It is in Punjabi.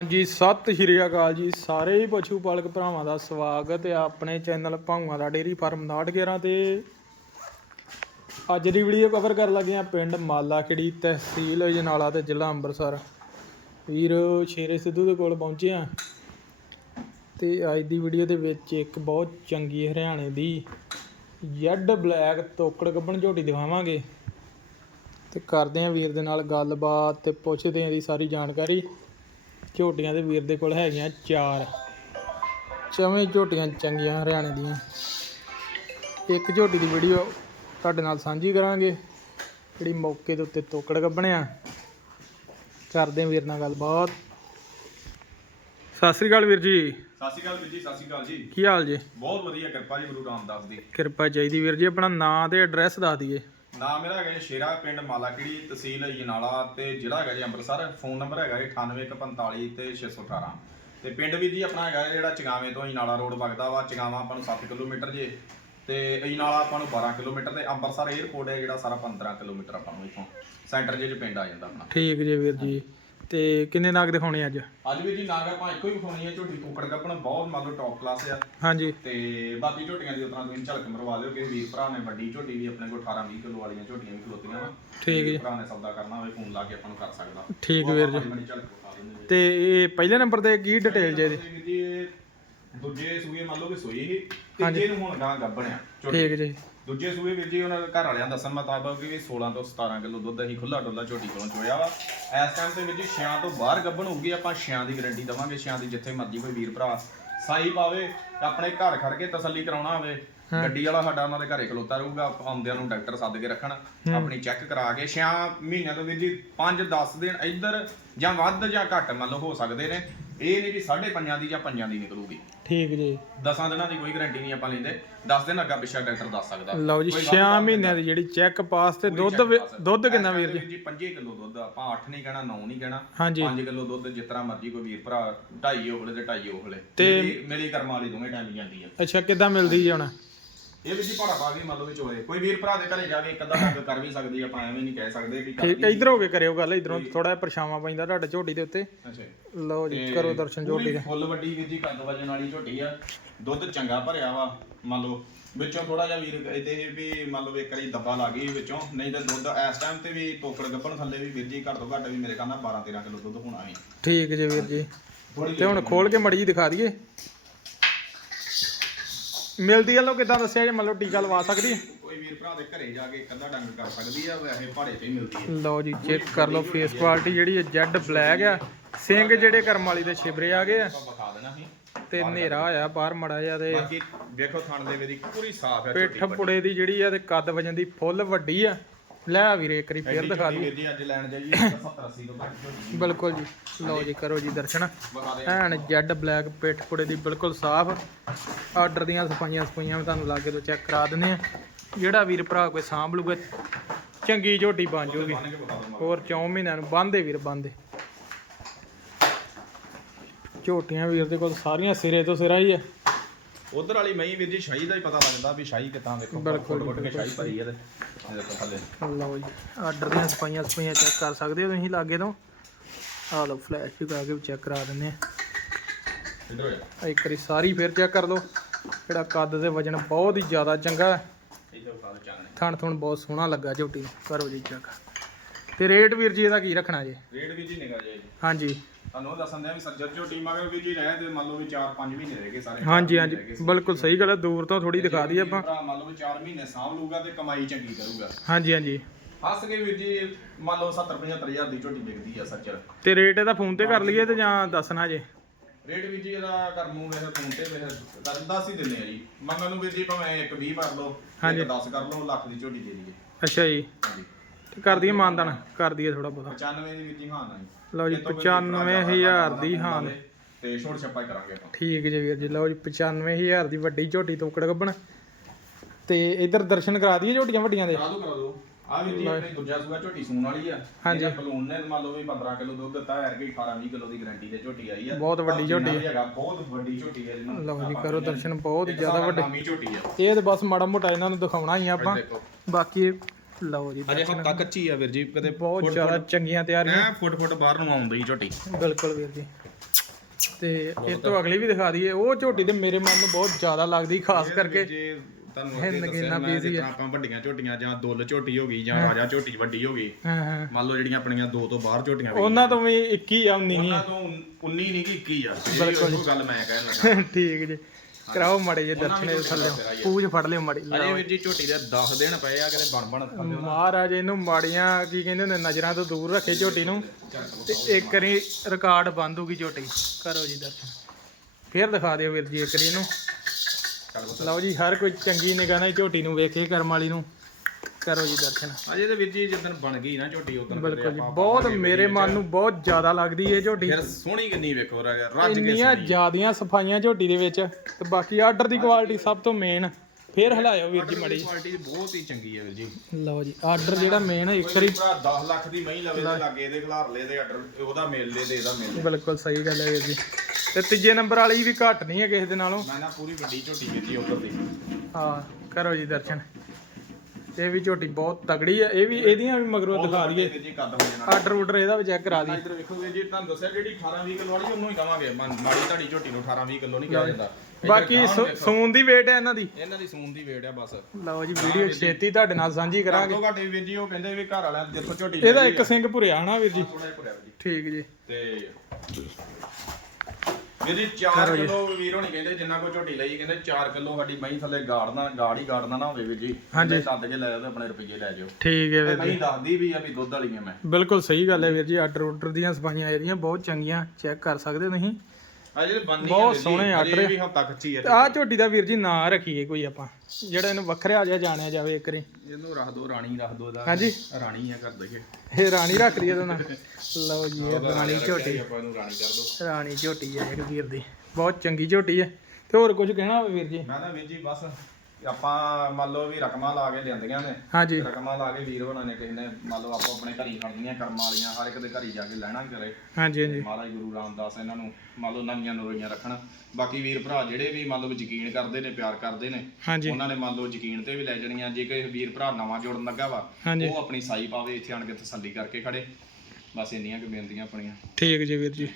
ਜੀ ਸਤਿ ਸ਼੍ਰੀ ਅਕਾਲ ਜੀ। ਸਾਰੇ ਹੀ ਪਸ਼ੂ ਪਾਲਕ ਭਰਾਵਾਂ ਦਾ ਸਵਾਗਤ ਹੈ ਆਪਣੇ ਚੈਨਲ ਭਾਊਆਂ ਦਾ ਡੇਰੀ ਫਾਰਮ 911 ਤੇ। ਅੱਜ ਦੀ ਵੀਡੀਓ ਕਵਰ ਕਰਨ ਲੱਗੇ ਆ ਪਿੰਡ ਮਾਲਾਖੜੀ ਤਹਿਸੀਲ ਜਨਾਲਾ ਤੇ ਜ਼ਿਲ੍ਹਾ ਅੰਮ੍ਰਿਤਸਰ। ਵੀਰ, ਸ਼ੇਰੇ ਸਿੱਧੂ ਦੇ ਕੋਲ ਪਹੁੰਚੇ ਆ ਤੇ ਅੱਜ ਦੀ ਵੀਡੀਓ ਦੇ ਵਿੱਚ ਇੱਕ ਬਹੁਤ ਚੰਗੀ ਹਰਿਆਣੇ ਦੀ ਜੈਡ ਬਲੈਕ ਤੋਕੜ ਗੱਬਣ ਝੋਟੀ ਦਿਖਾਵਾਂਗੇ। ਤੇ ਕਰਦੇ ਆ ਵੀਰ ਦੇ ਨਾਲ ਗੱਲਬਾਤ ਤੇ ਪੁੱਛਦੇ ਆ ਦੀ ਸਾਰੀ ਜਾਣਕਾਰੀ। ਝੋਟੀਆਂ ਦੇ ਵੀਰ ਦੇ ਕੋਲ ਹੈਗੀਆਂ ਚਾਰ। ਚਵੇਂ ਝੋਟੀਆਂ ਚੰਗੀਆਂ ਹਰਿਆਣੇ ਦੀਆਂ। ਇੱਕ ਝੋਟੀ ਦੀ ਵੀਡੀਓ ਤੁਹਾਡੇ ਨਾਲ ਸਾਂਝੀ ਕਰਾਂਗੇ ਜਿਹੜੀ ਮੌਕੇ ਦੇ ਉੱਤੇ ਤੋਕੜ ਕੱਢਣਿਆ ਕਰਦੇ ਵੀਰ ਨਾਲ ਗੱਲਬਾਤ। ਸਤਿ ਸ੍ਰੀ ਅਕਾਲ ਵੀਰ ਜੀ। ਸਤਿ ਸ਼੍ਰੀ ਅਕਾਲ ਵੀਰ ਜੀ ਸਤਿ ਸ਼੍ਰੀ ਅਕਾਲ ਜੀ। ਕੀ ਹਾਲ ਜੀ? ਬਹੁਤ ਵਧੀਆ ਕਿਰਪਾ ਜੀ ਗੁਰੂ ਰਾਮਦਾਸ ਦੀ। ਕਿਰਪਾ ਚਾਹੀਦੀ ਵੀਰ ਜੀ ਆਪਣਾ ਨਾਂ ਤੇ ਐਡਰੈਸ ਦੱਸ ਦਈਏ। ਨਾਮ ਮੇਰਾ ਹੈਗਾ ਜੀ, ਸ਼ੇਰਾ ਪਿੰਡ ਮਾਲਾਕਿੜੀ ਤਹਿਸੀਲ ਜਨਾਲਾ ਤੇ ਜ਼ਿਲ੍ਹਾ ਹੈਗਾ ਜੀ ਅੰਮ੍ਰਿਤਸਰ। ਫੋਨ ਨੰਬਰ ਹੈਗਾ ਜੀ 9845 ਤੇ 618 ਤੇ ਪਿੰਡ ਵੀ ਜੀ ਆਪਣਾ ਹੈਗਾ ਜਿਹੜਾ ਚਗਾਵੇਂ ਤੋਂ ਜਨਾਲਾ ਰੋਡ ਵਗਦਾ ਵਾ, ਚਗਾਵਾਂ ਆਪਾਂ ਨੂੰ 7 ਕਿਲੋਮੀਟਰ ਜੇ। ਤੇ ਜਨਾਲਾ ਆਪਾਂ ਨੂੰ 12 ਕਿਲੋਮੀਟਰ ਤੇ ਅੰਮ੍ਰਿਤਸਰ 에ਅਰਪੋਰਟ ਹੈ ਜਿਹੜਾ ਸਾਰਾ 15 ਕਿਲੋਮੀਟਰ ਆਪਾਂ ਨੂੰ ਇੱਥੋਂ। ਸੈਂਟਰ ਜੇ ਚ ਪਿੰਡ ਆ ਜਾਂਦਾ ਆਪਣਾ। ਠੀਕ ਜੀ ਵੀਰ ਜੀ। ਤੇ ਕਿੰਨੇ ਨਾਗ ਦਿਖਾਉਣੇ ਅੱਜ? ਅੱਜ ਵੀ ਜੀ ਨਾਗ ਆਪਾਂ ਇੱਕੋ ਹੀ ਵਿਖਾਉਣੀ ਹੈ ਝੋਟੀ ਕੁੱਕੜ ਕੱਪਣ ਬਹੁਤ ਮੰਨ ਲਓ ਟੌਪ ਕਲਾਸ ਆ। ਹਾਂਜੀ। ਤੇ ਬਾਕੀ ਝੋਟੀਆਂ ਦੀ ਉਤਰਾ ਤੁਸੀਂ ਝਲਕ ਮਰਵਾ ਲਿਓ ਕਿ ਵੀਰ ਭਰਾ ਨੇ ਵੱਡੀ ਝੋਟੀ ਵੀ ਆਪਣੇ ਕੋਲ 18 20 ਕਿਲੋ ਵਾਲੀਆਂ ਝੋਟੀਆਂ ਵੀ ਖਲੋਤੀਆਂ ਵਾ। ਠੀਕ ਜੀ। ਭਰਾ ਨੇ ਸੌਦਾ ਕਰਨਾ ਹੋਵੇ ਫੋਨ ਲਾ ਕੇ ਆਪਾਂ ਨੂੰ ਕਰ ਸਕਦਾ। ਠੀਕ ਵੀਰ ਜੀ। ਤੇ ਇਹ ਪਹਿਲੇ ਨੰਬਰ ਤੇ ਕੀ ਡਿਟੇਲ ਜੇ ਇਹਦੀ? ਦੂਜੇ ਸੂਏ ਮੰਨ ਲਓ ਕਿ ਸੋਈ ਸੀ ਤੀਜੇ ਨੂੰ ਹੁਣ ਗਾਂ ਗੱਬਣਿਆ ਠੀਕ ਜੀ। ਦੂਜੇ ਸੂਏ ਵੀਰ ਜੀ ਉਹਨਾਂ ਦੇ ਘਰ ਵਾਲਿਆਂ ਦੱਸਣ ਮੁਤਾਬਕ ਕਿ ਵੀ 16 ਤੋਂ 17 ਕਿਲੋ ਦੁੱਧ ਅਸੀਂ ਖੁੱਲਾ ਡੁੱਲਾ ਝੋਟੀ ਕੋਲੋਂ ਚੋਇਆ ਵਾ। ਇਸ ਟਾਈਮ ਤੇ ਜੀ ਛਿਆਂ ਤੋਂ ਬਾਹਰ ਗੱਬਣ ਹੋਊਗੀ ਆਪਾਂ ਛਿਆਂ ਦੀ ਗਾਰੰਟੀ ਦਵਾਂਗੇ ਛਿਆਂ ਦੀ ਜਿੱਥੇ ਮਰਜ਼ੀ ਕੋਈ ਵੀਰ ਭਰਾ ਸਾਈ ਪਾਵੇ ਆਪਣੇ ਘਰ ਖੜ ਕੇ ਤਸੱਲੀ ਕਰਾਉਣਾ ਹੋਵੇ ਗੱਡੀ ਵਾਲਾ ਸਾਡਾ ਉਹਨਾਂ ਦੇ ਘਰੇ ਖਲੋਤਾ ਰਹੂਗਾ ਆਪਾਂ ਆਉਂਦਿਆਂ ਨੂੰ ਡਾਕਟਰ ਸੱਦ ਕੇ ਰੱਖਣ ਆਪਣੀ ਚੈੱਕ ਕਰਾ ਕੇ ਛਿਆਂ ਮਹੀਨਿਆਂ ਤੋਂ ਵੀਰ ਜੀ 5-10 ਦਿਨ ਇੱਧਰ ਜਾਂ ਵੱਧ ਜਾਂ ਘੱਟ ਮੰਨ ਲਓ ਹੋ ਸਕਦੇ ਨੇ। ਇਹ ਨਹੀਂ ਵੀ ਸਾਢੇ ਪੰਜਾਂ ਦੀ ਜਾਂ ਪੰਜਾਂ ਦੀ ਨਿਕਲੂਗੀ। ਠੀਕ ਜੀ। ਦਸਾਂ ਦਿਨਾਂ ਦੀ ਕੋਈ ਗਾਰੰਟੀ ਨਹੀਂ ਆਪਾਂ ਲੈਂਦੇ। 10 ਦਿਨ ਅੱਗਾ ਪਿੱਛਾ ਡਾਕਟਰ ਦੱਸ ਸਕਦਾ। ਲਓ ਜੀ ਕੋਈ 6 ਵੱਧ ਮਹੀਨਿਆਂ ਦੀ ਜਿਹੜੀ ਚੈੱਕ ਪਾਸ ਤੇ ਦੁੱਧ। ਦੁੱਧ ਕਿੰਨਾ ਵੀਰ ਜੀ? ਜੀ 5 ਕਿਲੋ ਦੁੱਧ ਆਪਾਂ 8 ਨਹੀਂ ਕਹਿਣਾ 9 ਨਹੀਂ ਕਹਿਣਾ। ਹਾਂਜੀ। 5 ਕਿਲੋ ਦੁੱਧ ਜਿਸ ਤਰ੍ਹਾਂ ਮਰਜ਼ੀ ਕੋਈ ਵੀਰ ਭਰਾ 2.5 ਓਹਲੇ ਤੇ 2.5 ਓਹਲੇ। ਤੇ- ਮਿਲੀ- ਕਰਮ ਵਾਲੀ ਦੋਵੇਂ ਟਾਈਮ ਜਾਂਦੀ ਆ। ਅੱਛਾ ਕਿੱਦਾਂ ਮਿਲਦੀ ਜੀ ਹੁਣ? ਇਹ ਵੀ ਜੀ ਭਾੜਾ ਪਾ ਕੇ ਮੰਨ ਲਓ ਵਿੱਚ ਹੋਏ ਕੋਈ ਵੀਰ ਭਰਾ ਦੇ ਘਰੇ ਜਾ ਕੇ ਇੱਕ ਅੱਧਾ ਡੰਗ ਕਰ ਵੀ ਸਕਦੀ ਆਪਾਂ ਐਵੇਂ ਨਹੀਂ ਕਹਿ ਸਕਦੇ ਕਿ ਠੀਕ ਹੈ ਇਧਰ ਹੋ ਕੇ ਕਰਿਓ ਗੱਲ ਇਧਰੋਂ ਥੋੜਾ ਜਿਹਾ ਪਰਛਾਵਾਂ ਪੈਂਦਾ ਤੁਹਾਡੇ ਝੋਟੀ ਦੇ ਉੱਤੇ। ਅੱਛਾ ਲਓ ਜੀ ਕਰੋ ਦਰਸ਼ਨ ਝੋਟੀ ਦੇ। ਫੁੱਲ ਵੱਡੀ ਵੀਰ ਜੀ ਕੱਦ ਵਜਨ ਵਾਲੀ ਝੋਟੀ ਆ। ਦੁੱਧ ਚੰਗਾ ਭਰਿਆ ਵਾ ਮੰਨ ਲਓ। ਵਿੱਚੋਂ ਥੋੜਾ ਜਿਹਾ ਵੀਰ ਇਹਦੇ ਵੀ ਮੰਨ ਲਓ ਇੱਕ ਵਾਰੀ ਦੱਬਾ ਲੱਗ ਗਈ ਵਿੱਚੋਂ ਨਹੀਂ ਤਾਂ ਦੁੱਧ ਇਸ ਟਾਈਮ ਤੇ ਵੀ ਟੋਕੜ ਗੱਭਣ ਥੱਲੇ ਵੀ ਵੀਰ ਜੀ ਘੱਟ ਤੋਂ ਘੱਟ ਵੀ ਮੇਰੇ ਕਹਿੰਦਾ 12 13 ਕਿਲੋ ਦੁੱਧ ਹੋਣਾ ਹੈ ਠੀਕ ਜੀ ਵੀਰ ਜੀ। ਤੇ ਹੁਣ ਖੋਲ ਕੇ ਮੜੀ ਜੀ ਦਿਖਾ ਦਈਏ। ਮਿਲਦੀ ਵੱਲੋਂ ਕਿੱਦਾਂ ਦੱਸਿਆ ਜੇ ਮੰਨ ਲਓ ਟੀਕਾ ਲਵਾ ਸਕਦੀ ਹੈ ਕੋਈ ਵੀਰ ਭਰਾ ਦੇ ਘਰੇ ਜਾ ਕੇ ਇੱਕ ਅੱਧਾ ਡੰਗ ਕਰ ਸਕਦੀ ਆ ਵੈਸੇ ਭਾੜੇ ਤੇ ਹੀ ਮਿਲਦੀ ਹੈ ਲਓ ਜੀ ਚੈੱਕ ਕਰ ਲਓ ਫੇਸ ਕੁਆਲਿਟੀ ਜਿਹੜੀ ਹੈ ਜੈਡ ਬਲੈਕ ਆ। ਸਿੰਘ ਜਿਹੜੇ ਕਰਮ ਵਾਲੀ ਦੇ ਛਿਬਰੇ ਆ ਗਏ ਆ। ਆਪਾਂ ਵਿਖਾ ਦੇਣਾ ਸੀ। ਤੇ ਹਨੇਰਾ ਹੋਇਆ ਬਾਹਰ ਮੜਾ ਜਿਹਾ ਤੇ ਬਾਕੀ ਦੇਖੋ ਥਣ ਦੇ ਵੇਦੀ ਪੂਰੀ ਸਾਫ਼ ਹੈ ਪਿੱਠ ਪੁੜੇ ਦੀ ਜਿਹੜੀ ਆ ਤੇ ਕੱਦ ਵਜਨ ਦੀ ਫੁੱਲ ਵੱਡੀ ਆ। ਲੈ ਆ ਵੀਰੇ ਇੱਕ ਵਾਰੀ ਫੇਰ ਦਿਖਾ ਦੀ ਦਈਏ। ਵੀਰ ਜੀ ਅੱਜ ਲੈਣ ਜਾਈਏ 70 80 ਤੋਂ ਘੱਟ ਬਿਲਕੁਲ ਜੀ ਲਓ ਜੀ ਕਰੋ ਜੀ ਦਰਸ਼ਨ। ਐਨ ਜੈਡ ਬਲੈਕ ਪਿੱਠ ਪੁੜੇ ਦੀ ਬਿਲਕੁਲ ਸਾਫ਼। ਆਰਡਰ ਦੀਆਂ ਸਫਾਈਆਂ ਸਫਾਈਆਂ ਵੀ ਤੁਹਾਨੂੰ ਲਾਗੇ ਤੋਂ ਚੈੱਕ ਕਰਾ ਦਿੰਦੇ ਆ ਜਿਹੜਾ ਵੀਰ ਭਰਾ ਕੋਈ ਸਾਂਭ ਲੂਗਾ ਚੰਗੀ ਝੋਟੀ ਬਣ ਦਵਾਂ ਹੋਰ 4 ਮਹੀਨਿਆਂ ਨੂੰ ਬੰਦੇ ਵੀਰ ਬੰਦੇ ਝੋਟੀਆਂ ਵੀਰ ਦੇ ਕੋਲ ਸਾਰੀਆਂ ਸਿਰੇ ਤੋਂ ਸਿਰਾ ਹੀ ਆ। ਉਧਰ ਵਾਲੀ ਮਈ ਵੀਰ ਜੀ ਸ਼ਾਹੀ ਦਾ ਹੀ ਪਤਾ ਲੱਗਦਾ ਵੀ ਸ਼ਾਹੀ ਵੇਖੋ ਬਿਲਕੁਲ, ਫੁੱਟ ਕੇ ਸ਼ਾਹੀ ਭਰੀ ਹੈ ਤੇ। ਦੇਖੋ ਲਓ ਜੀ ਆਰਡਰ ਦੀਆਂ ਸਫਾਈਆਂ ਸਫਾਈਆਂ ਚੈੱਕ ਕਰ ਸਕਦੇ ਹੋ ਤੁਸੀਂ ਲਾਗੇ ਤੋਂ? ਆ ਲਓ ਫਲੈਸ਼ ਵੀ ਕਰਾ ਕੇ ਚੈੱਕ ਕਰਾ ਦਿੰਦੇ ਆ ਇੱਕ ਵਾਰੀ ਸਾਰੀ ਫੇਰ ਚੈੱਕ ਕਰ ਲਓ। ਜਿਹੜਾ ਕੱਦ ਤੇ ਵਜਨ ਬਹੁਤ ਹੀ ਜ਼ਿਆਦਾ ਚੰਗਾ ਹੈ। ਦੇ ਥਣ ਥਣ ਬਹੁਤ ਸੋਹਣਾ ਲੱਗਾ ਝੋਟੀ ਨੂੰ। ਕਰੋ ਜੀ ਚੈੱਕ ਤੇ ਰੇਟ ਵੀਰ ਜੀ ਇਹਦਾ ਕੀ ਰੱਖਣਾ ਜੀ? ਰੇਟ ਵੀ ਜੀ ਜਾਏ ਜੀ। ਹਾਂਜੀ। ਤੁਹਾਨੂੰ ਉਹ ਦੱਸਣ ਦਿਆਂ ਵੀ ਸੱਜਰ ਝੋਟੀ ਮਗਰ ਵੀ ਜੀ ਰਹਿ ਤੇ ਮੰਨ ਲਓ ਵੀ 4-5 ਮਹੀਨੇ ਰਹਿ ਗਏ ਸਾਰੇ। ਹਾਂਜੀ ਹਾਂਜੀ ਬਿਲਕੁਲ ਸਹੀ ਗੱਲ ਹੈ ਦੂਰ ਤੋਂ ਥੋੜੀ ਦਿਖਾ ਦਈਏ ਆਪਾਂ। ਭਰਾ ਮੰਨ ਲਓ ਵੀ 4 ਮਹੀਨੇ ਸਾਂਭ ਲੂਗਾ ਤੇ ਕਮਾਈ ਚੰਗੀ ਕਰੂਗਾ। ਹਾਂਜੀ ਹਾਂਜੀ। ਹੱਸ ਕੇ ਵੀਰ ਜੀ ਮੰਨ ਲਓ 70-75 ਹਜ਼ਾਰ ਦੀ ਝੋਟੀ ਵਿਕਦੀ ਆ ਸੱਜਰ। ਤੇ ਰੇਟ ਇਹਦਾ ਫੋਨ ਤੇ ਕਰ ਲਈਏ ਤੇ ਜਾਂ ਦੱਸਣਾ ਜੇ। ਰੇਟ ਵੀ ਜੀ ਇਹਦਾ ਕਰ ਨੂੰ ਵੇਖ ਫੋਨ ਤੇ ਵੇਖ ਦੱਸ ਹੀ ਦਿੰਦੇ ਆ ਜੀ। ਮੰਗਣ ਨੂੰ ਵੀਰ ਜੀ ਭਾਵੇਂ ਇੱਕ 20 ਕਰ ਲਓ ਹਾਂਜੀ। ਇੱਕ 10 ਕਰ ਲਓ ਲੱਖ ਦੀ ਝੋਟੀ ਦੇ ਦਈਏ। ਅੱਛਾ ਜੀ। ਹਾਂਜੀ। ਤੇ ਕਰ ਦਈਏ ਮਾਨਦਾਨ ਕਰ ਦਈਏ ਥੋੜਾ ਬਹੁਤਾ। 95 ਦੀ ਵੀਰ ਜੀ ਹਾਂ ਨਾ ਜੀ। ਲਓ ਜੀ ਇਹ ਤੋਂ ਕੋਈ ਭਰਾ 95000 ਦੀ ਹਾਂ ਤੇ ਛੋਟ ਛੱਪਾ ਹੀ ਕਰਾਂਗੇ ਆਪਾਂ। ਠੀਕ ਜੀ ਵੀਰ ਜੀ ਲਓ ਜੀ 95000 ਦੀ ਵੱਡੀ ਝੋਟੀ ਤੋਕੜ ਗੱਬਣ। ਤੇ ਇਧਰ ਦਰਸ਼ਨ ਕਰਾ ਦਈਏ ਝੋਟੀਆਂ ਵੱਡੀਆਂ ਦੇ। ਕਰਾ ਦੋ ਕਰਾ ਦੋ। ਆ ਵੀ ਜੀ ਆਪਣੀ ਦੂਜਾ ਸੂਆ ਝੋਟੀ ਸੂਣ ਵਾਲੀ ਆ। ਹਾਂਜੀ। ਇਹਦਾ ਬਲੂਨ ਨੇ ਮੰਨ ਲਓ ਵੀ 15 ਕਿਲੋ ਦੁੱਧ ਦਿੱਤਾ ਹੈ ਕਿ 18 20 ਕਿਲੋ ਦੀ ਗਾਰੰਟੀ ਤੇ ਝੋਟੀ ਆਈ ਆ। ਬਹੁਤ ਵੱਡੀ ਝੋਟੀ ਹੈ ਹੈਗਾ ਬਹੁਤ ਵੱਡੀ ਝੋਟੀ ਹੈ ਇਹਨੂੰ ਲਓ ਜੀ ਕਰੋ ਦਰਸ਼ਨ ਬਹੁਤ ਜ਼ਿਆਦਾ ਵੱਡੇ। ਨਾਮੀ ਝੋਟੀ ਆ। ਇਹ ਤੇ ਬਸ ਮਾੜਾ ਮੋਟਾ ਇਹਨਾਂ ਨੂੰ ਦਿਖਾਉਣਾ ਹੀ ਆ ਆਪਾਂ। ਦੇਖੋ। ਬਾਕੀ ਲਓ ਜੀ ਅਜੇ ਹੱਤਾ ਕੱਚੀ ਆ ਵੀਰ ਜੀ ਕਦੇ ਬਹੁਤ ਜ਼ਿਆਦਾ ਚੰਗੀਆਂ ਤਿਆਰੀਆਂ। ਐ ਫੁੱਟ ਫੁੱਟ ਬਾਹਰ ਨੂੰ ਆਉਂਦੀ ਝੋਟੀ। ਬਿਲਕੁਲ ਵੀਰ ਜੀ। ਤੇ ਇਹ ਤੋਂ ਅਗਲੀ ਵੀ ਦਿਖਾ ਦਈਏ। ਉਹ ਝੋਟੀ ਤੇ ਮੇਰੇ ਮਨ ਨੂੰ ਬਹੁਤ ਜ਼ਿਆਦਾ ਲੱਗਦੀ ਖਾਸ ਕਰਕੇ ਜੇ ਤੁਹਾਨੂੰ ਅੱਗੇ ਦੱਸਿਆ ਮੈਂ ਜਿਸ। ਤਰ੍ਹਾਂ ਆਪਾਂ ਵੱਡੀਆਂ ਝੋਟੀਆਂ ਜਾਂ ਦੁੱਲ ਝੋਟੀ ਹੋ ਗਈ ਜਾਂ ਰਾਜਾ ਝੋਟੀ ਵੱਡੀ ਹੋ ਗਈ ਹਾਂ ਹਾਂ। ਮੰਨ ਲਓ ਜਿਹੜੀਆਂ ਆਪਣੀਆਂ ਦੋ ਤੋਂ ਬਾਹਰ ਝੋਟੀਆਂ ਵੀ ਉਹਨਾਂ ਤੋਂ ਵੀ 21 ਆ 19 ਨਹੀਂ ਉਹਨਾਂ ਤੋਂ 19 ਨਹੀਂ ਕਿ 21 ਆ। ਬਿਲਕੁਲ ਗੱਲ ਮੈਂ ਕਹਿਣ ਲੱਗਾ। ਠੀਕ ਜੀ। ਕਰਾਓ ਮੜੇ ਜੇ ਦਰਸ਼ਨ ਥੱਲੇ। ਪੂਜ ਫੜ ਲਿਓ ਮੜੀ ਅਜੇ ਵੀਰ ਜੀ ਝੋਟੀ ਦੇ 10 ਦਿਨ ਪਏ ਆ ਕਿਤੇ ਬਣ ਬਣ ਥੱਲੇ ਮਹਾਰਾਜ ਇਹਨੂੰ ਮਾੜੀਆਂ ਕੀ ਕਹਿੰਦੇ ਹੁੰਦੇ ਨਜ਼ਰਾਂ ਤੋਂ ਦੂਰ ਰੱਖੇ ਝੋਟੀ ਨੂੰ। ਤੇ ਇੱਕ ਵਾਰੀ ਰਿਕਾਰਡ ਬੰਦ ਹੋਊਗੀ ਝੋਟੀ। ਕਰੋ ਜੀ ਦਰਸ਼ਨ। ਫੇਰ ਦਿਖਾ ਦਿਓ ਵੀਰ ਜੀ ਇੱਕ ਵਾਰੀ ਇਹਨੂੰ। ਲਓ ਜੀ ਹਰ ਕੋਈ ਚੰਗੀ ਨਿਗਾਹ ਨਾਲ ਹੀ ਝੋਟੀ ਨੂੰ ਵੇਖੇ ਕਰਮ ਵਾਲੀ ਨੂੰ। ਕਰੋ ਜੀ ਦਰਸ਼ਨ। ਅਜੇ ਤੇ ਵੀਰ ਜੀ ਜਦੋਂ ਬਣ ਗਈ ਨਾ ਝੋਟੀ ਉਦੋਂ ਬਿਲਕੁਲ ਜੀ ਬਹੁਤ ਮੇਰੇ ਮਨ ਨੂੰ ਬਹੁਤ ਜ਼ਿਆਦਾ ਲੱਗਦੀ ਇਹ ਝੋਟੀ। ਫਿਰ ਸੋਹਣੀ ਕਿੰਨੀ ਵੇਖੋ ਰੱਜ ਕੇ ਇੰਨੀਆਂ ਜ਼ਿਆਦੀਆਂ ਸਫਾਈਆਂ ਝੋਟੀ ਦੇ ਵਿੱਚ ਤੇ ਬਾਕੀ ਆਰਡਰ ਦੀ ਕੁਆਲਿਟੀ ਸਭ ਤੋਂ ਮੇਨ ਫੇਰ ਹਲਾਇਓ ਵੀਰ ਜੀ ਮੜੀ। ਕੁਆਲਿਟੀ ਬਹੁਤ ਹੀ ਚੰਗੀ ਹੈ ਵੀਰ ਜੀ। ਲਓ ਜੀ ਆਰਡਰ ਜਿਹੜਾ ਮੇਨ ਇੱਕ ਵਾਰੀ ਭਰਾ 10 ਲੱਖ ਦੀ ਮਹੀਂ ਲਵੇ ਤੇ ਲਾਗੇ ਇਹਦੇ ਖਿਲਾਰ ਲੈ ਦੇ ਆਰਡਰ ਉਹਦਾ ਮੇਲ ਲੈ ਦੇ ਇਹਦਾ ਮੇਲ। ਬਿਲਕੁਲ ਸਹੀ ਗੱਲ ਹੈ ਵੀਰ ਜੀ। ਤੇ ਤੀਜੇ ਨੰਬਰ ਵਾਲੀ ਵੀ ਘੱਟ ਨਹੀਂ ਹੈ ਕਿਸੇ ਦੇ ਨਾਲੋਂ। ਮੈਂ ਨਾ ਪੂਰੀ ਵੱਡੀ ਝੋਟੀ ਵੀਰ ਜੀ ਉੱਧਰ ਦੀ। ਹਾਂ ਕਰੋ ਜੀ ਦਰਸ਼ਨ। ਇਹ ਵੀ ਝੋਟੀ ਬਹੁਤ ਤਗੜੀ ਹੈ ਇਹ ਵੀ ਇਹਦੀਆਂ ਵੀ ਮਗਰੋਂ ਦਿਖਾ ਦਈਏ। ਵੀਰ ਜੀ ਕੱਦ ਹੋ ਜਾਣਾ। ਆਰਡਰ ਆਰਡਰ ਇਹਦਾ ਵੀ ਚੈੱਕ ਕਰਾ ਦਈਏ। ਇੱਧਰ ਵੇਖੋ ਵੀਰ ਜੀ ਤੁਹਾਨੂੰ ਦੱਸਿਆ ਜਿਹੜੀ 18 20 ਕਿਲੋ ਵਾਲੀ ਉਹਨੂੰ ਹੀ ਕਵਾਂਗੇ ਮਾੜੀ ਧਾੜੀ ਝੋਟੀ ਨੂੰ 18 20 ਕਿਲੋ ਨਹੀਂ ਕਿਹਾ ਜਾਂਦਾ। ਬਾਕੀ। ਸੂਨ ਦੀ ਵੇਟ ਹੈ ਇਹਨਾਂ ਦੀ। ਇਹਨਾਂ ਦੀ ਸੂਨ ਦੀ ਵੇਟ ਆ ਬਸ। ਲਓ ਜੀ ਵੀਡੀਓ ਛੇਤੀ ਤੁਹਾਡੇ ਨਾਲ ਸਾਂਝੀ ਕਰਾਂਗੇ। ਘੱਟੋ ਘੱਟ ਵੀਰ ਜੀ ਉਹ ਕਹਿੰਦੇ ਵੀ ਘਰ ਵਾਲਿਆਂ ਜਿੱਥੋਂ ਝੋਟੀ ਇਹਦਾ ਇੱਕ ਸਿੰਘ ਭੁਰਿਆ ਹਨਾ ਵੀਰ ਜੀ? ਥੋੜਾ ਜਿਹਾ ਭਰਿਆ ਵੀਰ ਜੀ। ਠੀਕ ਜੀ। ਤੇ ਜੀ 4 ਕਿਲੋ ਵੀਰ ਹੋਣੀ ਕਹਿੰਦੇ ਜਿੰਨਾ ਕੋ ਝੋਟੀ ਲਈ ਕਹਿੰਦੇ 4 ਕਿਲੋ ਸਾਡੀ ਮਹੀਂ ਥੱਲੇ ਗਾੜਨਾ ਗਾੜ ਗਾੜਨਾ ਨਾ ਹੋਵੇ ਵੀਰ ਜੀ। ਹਾਂਜੀ। ਸੱਦ ਕੇ ਲੈ ਤੇ ਆਪਣੇ ਰੁਪਈਏ ਲੈ ਜਾਓ। ਠੀਕ ਹੈ ਵੀਰ ਜੀ। ਮਹੀਂ ਦੱਸਦੀ ਵੀ ਆ ਵੀ ਦੁੱਧ ਵਾਲੀ ਆ ਮੈਂ। ਬਿਲਕੁਲ ਸਹੀ ਗੱਲ ਹੈ ਵੀਰ ਜੀ ਆਰਡਰ ਆਰਡਰ ਦੀਆਂ ਸਫਾਈਆਂ ਇਹਦੀਆਂ ਬਹੁਤ ਚੰਗੀਆਂ ਚੈੱਕ ਕਰ ਸਕਦੇ ਹੋ ਤੁਸੀਂ। ਬੰਨੀ ਬਹੁਤ ਸੋਹਣੇ ਆਰਡਰ ਵੀ ਹਫਤਾ ਆ ਤੇ ਝੋਟੀ ਦਾ ਵੀਰ ਜੀ ਨਾਂ ਰੱਖੀਏ ਕੋਈ ਆਪਾਂ। ਜਿਹੜਾ ਇਹਨੂੰ ਵੱਖਰਿਆ ਜਿਹਾ ਜਾਣਿਆ ਜਾਵੇ ਇੱਕ ਇਹਨੂੰ ਰੱਖ ਦੋ ਰਾਣੀ ਰੱਖ ਦੋ ਦਾ ਹਾਂਜੀ। ਰਾਣੀ ਆ ਕਰ ਦਈਏ ਇਹ ਰਾਣੀ ਰੱਖ ਲਈ ਇਹਦਾ ਨਾਂ। ਲਓ ਜੀ ਇਹ ਰਾਣੀ ਝੋਟੀ। ਆਪਾਂ ਇਹਨੂੰ ਰਾਣੀ ਕਰ ਦੋ। ਰਾਣੀ ਝੋਟੀ ਹੈ ਇਹ ਵੀਰ ਦੀ। ਬਹੁਤ ਚੰਗੀ ਝੋਟੀ ਹੈ ਤੇ ਹੋਰ ਕੁਝ ਕਹਿਣਾ ਹੋਵੇ ਵੀਰ ਜੀ? ਮੈਂ ਤਾਂ ਵੀਰ ਜੀ ਬਸ ਆਪਾਂ ਮੰਨ ਲਓ ਵੀ ਰਕਮਾਂ ਲਾ ਕੇ ਲਿਆਂਦੀਆਂ ਨੇ ਹਾਂਜੀ। ਰਕਮਾਂ ਲਾ ਕੇ ਵੀਰ ਹੋਣਾ ਨੇ ਕਿਸੇ ਨੇ ਮੰਨ ਲਓ ਆਪੋ ਆਪਣੇ ਘਰੀ ਖੜਨੀਆਂ ਕਰਮਾਂ ਵਾਲੀਆਂ ਹਰ ਇੱਕ ਦੇ ਘਰੀ ਜਾ ਕੇ ਲੈਣਾ ਕਰੇ। ਹਾਂਜੀ ਹਾਂਜੀ। ਮਹਾਰਾਜ ਗੁਰੂ ਰਾਮਦਾਸ ਇਹਨਾਂ ਨੂੰ ਮੰਨ ਲਓ ਨਵੀਆਂ ਨਰੋਈਆਂ ਰੱਖਣ। ਬਾਕੀ ਵੀਰ ਭਰਾ ਜਿਹੜੇ ਵੀ ਮੰਨ ਲਓ ਯਕੀਨ ਕਰਦੇ ਨੇ ਪਿਆਰ ਕਰਦੇ ਨੇ ਹਾਂਜੀ। ਉਹਨਾਂ ਨੇ ਮੰਨ ਲਓ ਯਕੀਨ ਤੇ ਵੀ ਲੈ ਜਾਣੀਆਂ। ਜੇ ਕੋਈ ਵੀਰ ਭਰਾ ਨਵਾਂ ਜੋੜਨ ਲੱਗਾ ਵਾ ਉਹ ਆਪਣੀ ਸਾਈ ਪਾਵੇ ਇੱਥੇ ਆਣ ਕੇ ਤਸੱਲੀ ਕਰਕੇ ਖੜੇ। ਬਸ ਇੰਨੀਆਂ ਕੁ ਬੇਨਤੀਆਂ ਆਪਣੀਆਂ। ਠੀਕ ਜੀ ਵੀਰ ਜੀ।